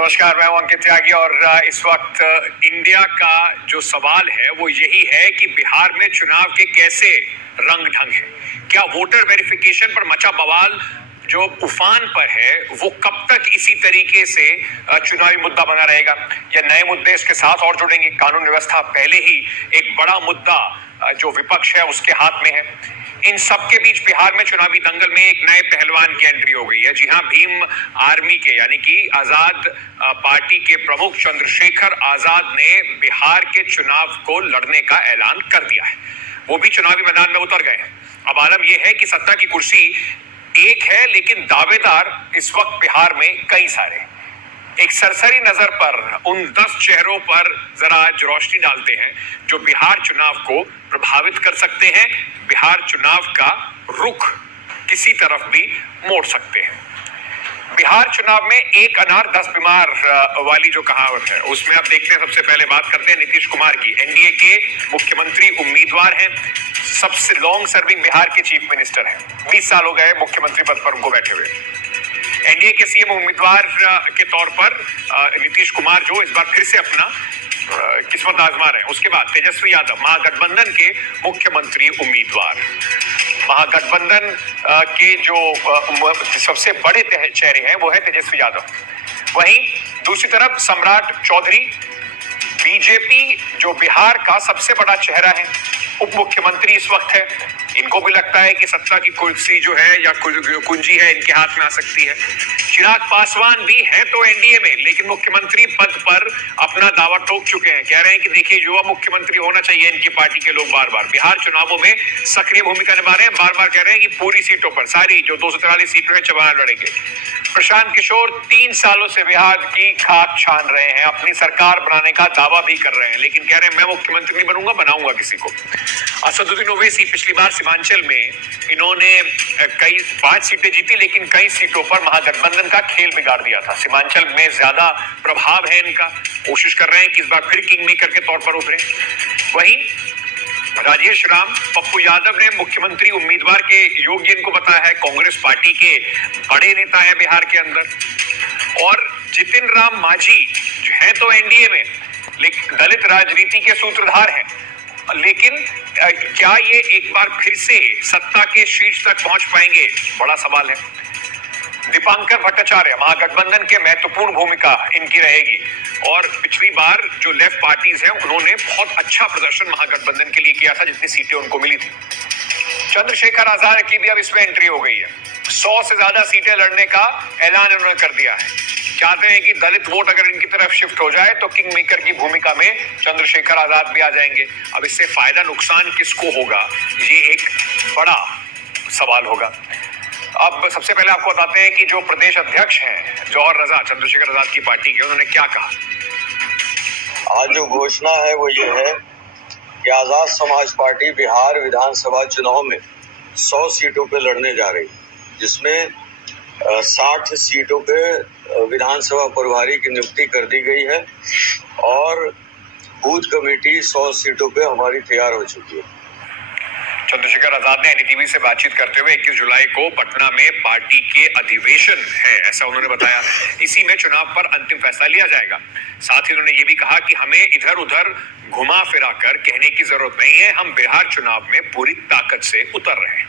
नमस्कार, मैं हूं अंकित त्यागी और इस वक्त इंडिया का जो सवाल है वो यही है कि बिहार में चुनाव के कैसे रंग ढंग है। क्या वोटर वेरिफिकेशन पर मचा बवाल जो उफान पर है वो कब तक इसी तरीके से चुनावी मुद्दा बना रहेगा या नए मुद्दे इसके साथ और जुड़ेंगे। कानून व्यवस्था पहले ही एक बड़ा मुद्दा जो विपक्ष है उसके हाथ में है। इन सब के बीच बिहार में चुनावी दंगल में एक नए पहलवान की एंट्री हो गई है। जी हां, भीम आर्मी के यानी कि आजाद पार्टी के प्रमुख चंद्रशेखर आजाद ने बिहार के चुनाव को लड़ने का ऐलान कर दिया है। वो भी चुनावी मैदान में उतर गए हैं। अब आलम यह है कि सत्ता की कुर्सी एक है लेकिन दावेदार इस वक्त बिहार में कई सारे। एक सरसरी नजर पर उन 10 चेहरों पर जरा आज रोशनी डालते हैं जो बिहार चुनाव को प्रभावित कर सकते हैं, बिहार चुनाव का रुख किसी तरफ भी मोड़ सकते हैं। बिहार चुनाव में एक अनार 10 बीमार वाली जो कहावत है उसमें आप देखते हैं। सबसे पहले बात करते हैं नीतीश कुमार की। एनडीए के मुख्यमंत्री उम्मीदवार हैं, सबसे लॉन्ग सर्विंग बिहार के चीफ मिनिस्टर हैं। 20 साल हो गए मुख्यमंत्री पद पर उनको बैठे हुए। एनडीए के सीएम उम्मीदवार के तौर पर नीतीश कुमार जो इस बार फिर से अपना किस्मत आजमा रहे हैं। उसके बाद तेजस्वी यादव महागठबंधन के मुख्यमंत्री उम्मीदवार। महागठबंधन के जो सबसे बड़े चेहरे हैं वो है तेजस्वी यादव। वहीं दूसरी तरफ सम्राट चौधरी बीजेपी जो बिहार का सबसे बड़ा चेहरा है, उप मुख्यमंत्री इस वक्त है। इनको भी लगता है कि सत्ता की कुर्सी जो है या कुंजी है इनके हाथ में आ सकती है। चिराग पासवान भी है तो एनडीए में, लेकिन मुख्यमंत्री पद पर अपना दावा ठोक चुके हैं। कह रहे हैं कि देखिए युवा मुख्यमंत्री होना चाहिए इनकी पार्टी के लोग। बार बार बिहार चुनावों में सक्रिय भूमिका निभा रहे हैं। बार बार कह रहे हैं कि पूरी सीटों पर, सारी जो 243 सीटों में चुनाव लड़ेंगे। प्रशांत किशोर 3 सालों से बिहार की खाक छान रहे हैं, अपनी सरकार बनाने का दावा भी कर रहे हैं, लेकिन कह रहे हैं मैं मुख्यमंत्री नहीं बनूंगा, बनाऊंगा किसी को। असदुद्दीन ओवैसी पिछली बार सीमांचल में इन्होंने 5 सीटें जीती, लेकिन कई सीटों पर महागठबंधन का खेल बिगाड़ दिया था। सीमांचल में ज्यादा प्रभाव है इनका, कोशिश कर रहे हैं कि इस बार फिर किंग मेकर के तौर पर उभरे। वहीं राजेश राम पप्पू यादव ने मुख्यमंत्री उम्मीदवार के योग्य इनको बताया है। कांग्रेस पार्टी के बड़े नेता है बिहार के अंदर। और जितिन राम मांझी जो है तो एनडीए में, लेकिन दलित राजनीति के सूत्रधार हैं, लेकिन क्या ये एक बार फिर से सत्ता के शीर्ष तक पहुंच पाएंगे, बड़ा सवाल है। दीपांकर भट्टाचार्य महागठबंधन के महत्वपूर्ण भूमिका इनकी रहेगी। और पिछली बार जो लेफ्ट पार्टीज हैं उन्होंने बहुत अच्छा प्रदर्शन महागठबंधन के लिए किया था, जितनी सीटें उनको मिली थी। चंद्रशेखर आजाद की भी अब इसमें एंट्री हो गई है। 100 से ज्यादा सीटें लड़ने का ऐलान उन्होंने कर दिया है। चाहते हैं कि दलित वोट अगर इनकी तरफ शिफ्ट हो जाए तो किंग मेकर की भूमिका में चंद्रशेखर आजाद भी आ जाएंगे। अब इससे फायदा नुकसान किसको होगा, ये एक बड़ा सवाल होगा। अब सबसे पहले आपको बताते हैं कि जो प्रदेश अध्यक्ष हैं जौहर रजा चंद्रशेखर आजाद की पार्टी के, उन्होंने क्या कहा। आज जो घोषणा है वो ये है कि आजाद समाज पार्टी बिहार विधानसभा चुनाव में 100 सीटों पे लड़ने जा रही है, जिसमें 60 सीटों पे विधानसभा प्रभारी की नियुक्ति कर दी गई है और बूथ कमेटी 100 सीटों पे हमारी तैयार हो चुकी है। चंद्रशेखर आजाद ने एनडीटीवी से बातचीत करते हुए 21 जुलाई को पटना में पार्टी के अधिवेशन है ऐसा उन्होंने बताया। इसी में चुनाव पर अंतिम फैसला लिया जाएगा। साथ ही उन्होंने ये भी कहा कि हमें इधर उधर घुमा फिरा कर कहने की जरूरत नहीं है, हम बिहार चुनाव में पूरी ताकत से उतर रहे हैं।